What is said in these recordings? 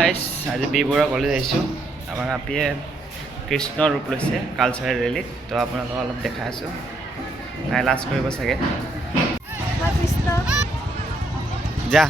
guys আজি Borooah College আইছো আমাৰ আপিয়ে কৃষ্ণ ৰূপ লৈছে কালচাৰেল ৰেলীত তো আপোনালোকক অলপ দেখাই আছো তাই লাজ কৰিব চাগে কৃষ্ণ যা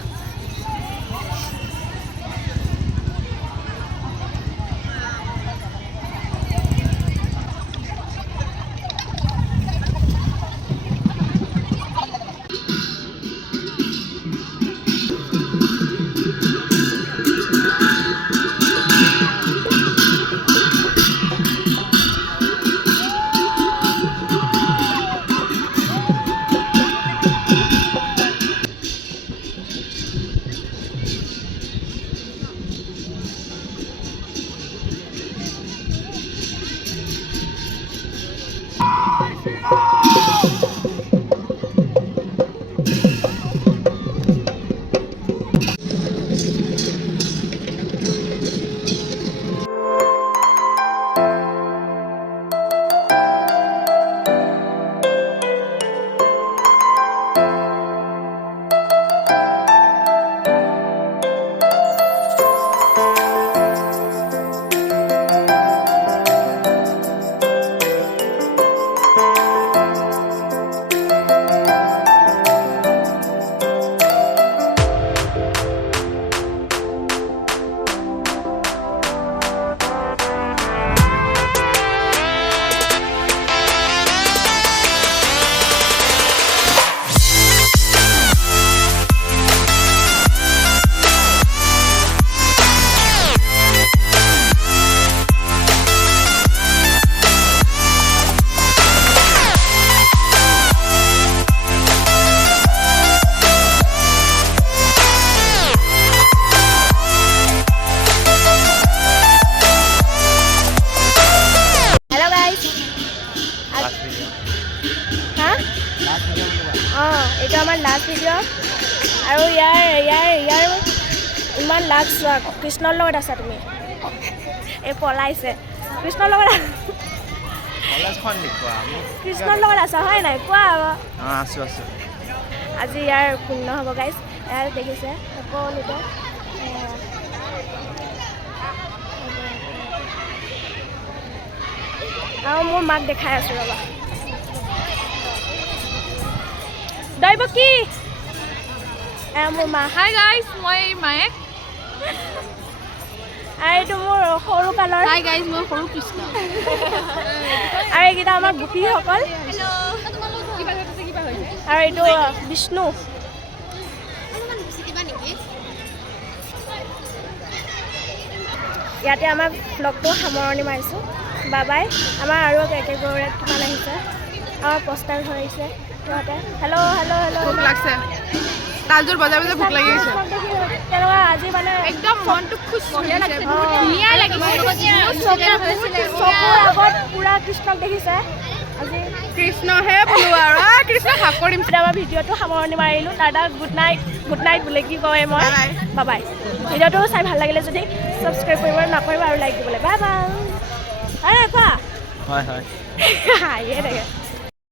এটা আমাৰ লাস্ট ভিডিও আৰু ইয়াৰ ইমান লাজ চোৱা কৃষ্ণৰ লগত আছা তুমি এই পলাইছে কৃষ্ণৰ লগত কৃষ্ণৰ লগত আছা হয় নাই কোৱা আছো আজি ইয়াৰ পূৰ্ণ হ'ব গাইজ ইয়াৰ দেখিছে সকলোতে আৰু মোৰ মাক দেখাই আছো ৰবা দৈব কি মোৰ মা হাই গাইজ মই মায়েক আৰু এইটো মোৰ সৰু কালৰ হাই গাইজ মই সৰু কৃষ্ণ আৰু এইকেইটা আমাৰ গোপীসকল আৰু এইটো বিষ্ণু ইয়াতে আমাৰ ব্লগটো সামৰণি মাৰিছোঁ বাবাই আমাৰ আৰু একেগৰে কিমান আহিছে আমাৰ পষ্টাৰ ধৰিছে সিহঁতে হেল্ল' ভোক লাগছে তালযোৰ বজাই বজাই ভোক লাগি গৈছে তেনেকুৱা আজি মানে একদম মনটো খুশ লাগিছে ধুনীয়া লাগিছে চকুৰ আগত পুৰা কৃষ্ণক দেখিছে আজি কৃষ্ণহে বোলো আৰু কৃষ্ণ ভাগ কৰিম আমাৰ ভিডিঅ'টো সামৰণি মাৰিলোঁ তাৰ গুড নাইট বোলে কি কয় মই বাবাই ভিডিঅ'টো চাই ভাল লাগিলে যদি ছাবস্ক্ৰাইব কৰিব নকৰিব আৰু লাইক দিবলৈ বাই বাই কোৱা হয় হাঁহিয়ে থাকে